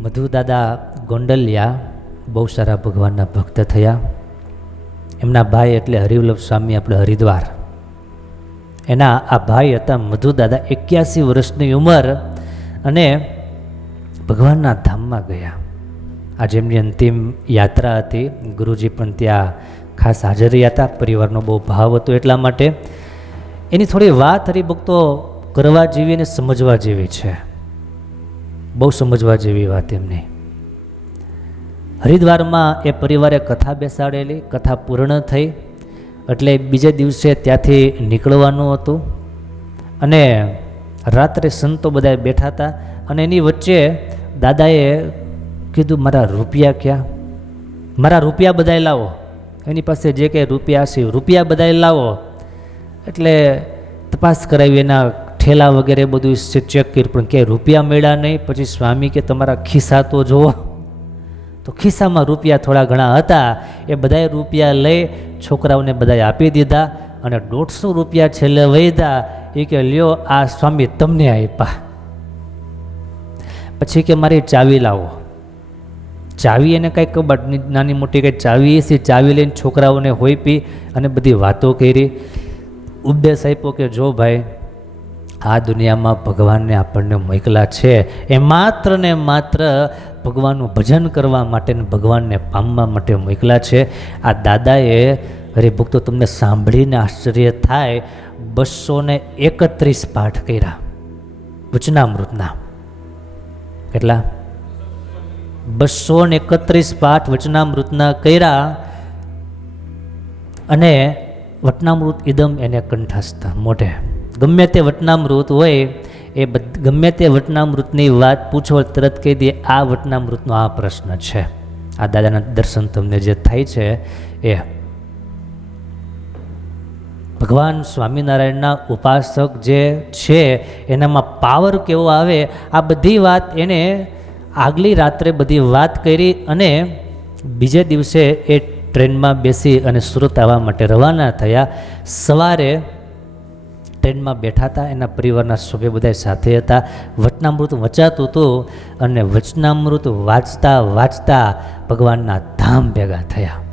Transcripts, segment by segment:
મધુદાદા ગોંડલિયા બહુ સારા ભગવાનના ભક્ત થયા. એમના ભાઈ એટલે હરિવલ્લભ સ્વામી આપણે હરિદ્વાર. એના આ ભાઈ હતા મધુદાદા એક્યાસી વર્ષની ઉંમર અને ભગવાનના ધામમાં ગયા. આજે એમની અંતિમ યાત્રા હતી. ગુરુજી પણ ત્યાં ખાસ હાજર હતા. પરિવારનો બહુ ભાવ હતો એટલા માટે. એની થોડી વાત હરિભક્તો કરવા જેવી અને સમજવા જેવી છે. બહુ સમજવા જેવી વાત એમની. હરિદ્વારમાં એ પરિવારે કથા બેસાડેલી, કથા પૂર્ણ થઈ, એટલે બીજે દિવસે ત્યાંથી નીકળવાનું હતું. અને રાત્રે સંતો બધા બેઠા હતા અને એની વચ્ચે દાદાએ કીધું, મારા રૂપિયા ક્યાં? મારા રૂપિયા બધાય લાવો. એની પાસે જે કંઈ રૂપિયા હશે રૂપિયા બધાય લાવો. એટલે તપાસ કરાવી એના ઠેલા વગેરે બધું ચેક કર્યું. પણ ક્યાંય રૂપિયા મળ્યા નહીં. પછી સ્વામી કે, તમારા ખિસ્સા તો જુઓ. તો ખિસ્સામાં રૂપિયા થોડા ઘણા હતા. એ બધાએ રૂપિયા લઈ છોકરાઓને બધાએ આપી દીધા અને દોઢસો રૂપિયા છેલ્લે વહીધા એ કે, લ્યો, આ સ્વામી તમને આપ્યા. પછી કે, મારી ચાવી લાવો. ચાવી એને કાંઈ કબાટની નાની મોટી કંઈ ચાવી છે ચાવી લઈને છોકરાઓને હોઈપી અને બધી વાતો કરી. ઉપદેશ આપ્યો કે, જો ભાઈ આ દુનિયામાં ભગવાનને આપણને મોકલા છે. એ માત્ર ને માત્ર ભગવાનનું ભજન કરવા માટે ભગવાનને પામવા માટે મોકલા છે. આ દાદાએ, હરિભક્તો, તમને સાંભળીને આશ્ચર્ય થાય, બસો ને એકત્રીસ પાઠ કર્યા. વચનામૃતના. કેટલા? બસો ને એકત્રીસ પાઠ વચનામૃતના કર્યા અને વટનામૃત ઇદમ એને કંઠસ્થ મોઢે. ગમે તે વટનામૃત હોય, એ ગમે તે વટનામૃતની વાત પૂછો, તરત કહી દે, આ વટનામૃતનો આ પ્રશ્ન છે. આ દાદાના દર્શન તમને જે થાય છે, એ ભગવાન સ્વામિનારાયણના ઉપાસક જે છે, એનામાં પાવર કેવો આવે, આ બધી વાત એણે આગલી રાત્રે બધી વાત કરી અને બીજે દિવસે એ ટ્રેનમાં બેસી અને સુરત આવવા માટે રવાના થયા. સવારે ટ્રેનમાં બેઠા હતા, એના પરિવારના સભ્યો બધા સાથે હતા. વચનામૃત વચાતું હતું અને વચનામૃત વાંચતા વાંચતા ભગવાનના ધામ ભેગા થયા.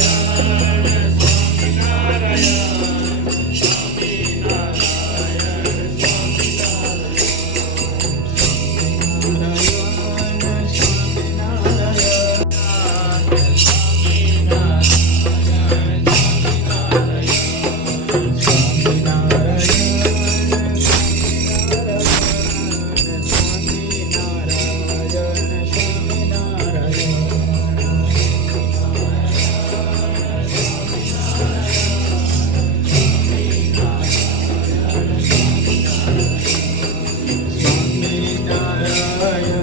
நாராயண சுவாமி நாராயண આ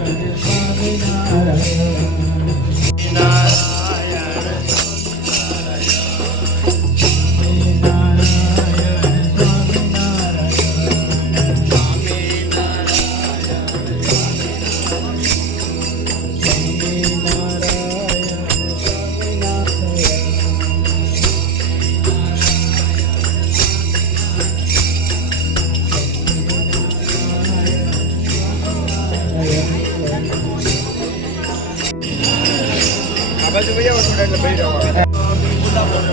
બાજુ વહી આવો થોડા એટલે બહી રહેવા.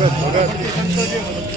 啊我的天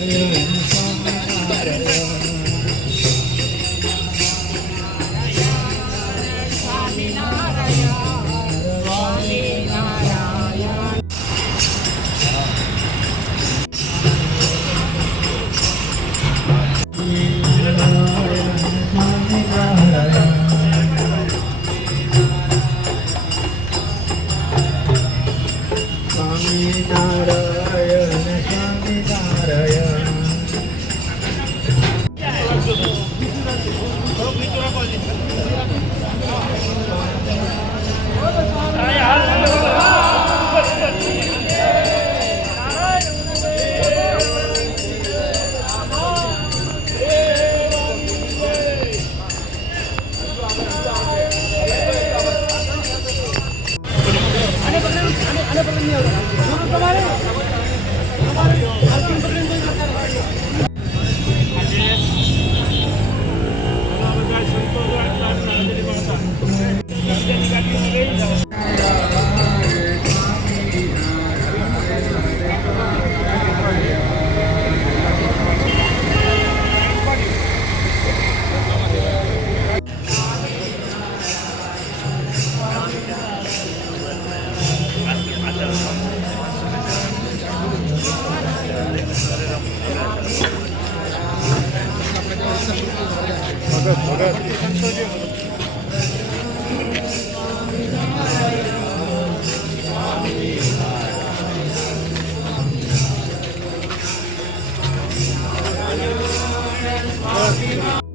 Yeah. Gracias. あ!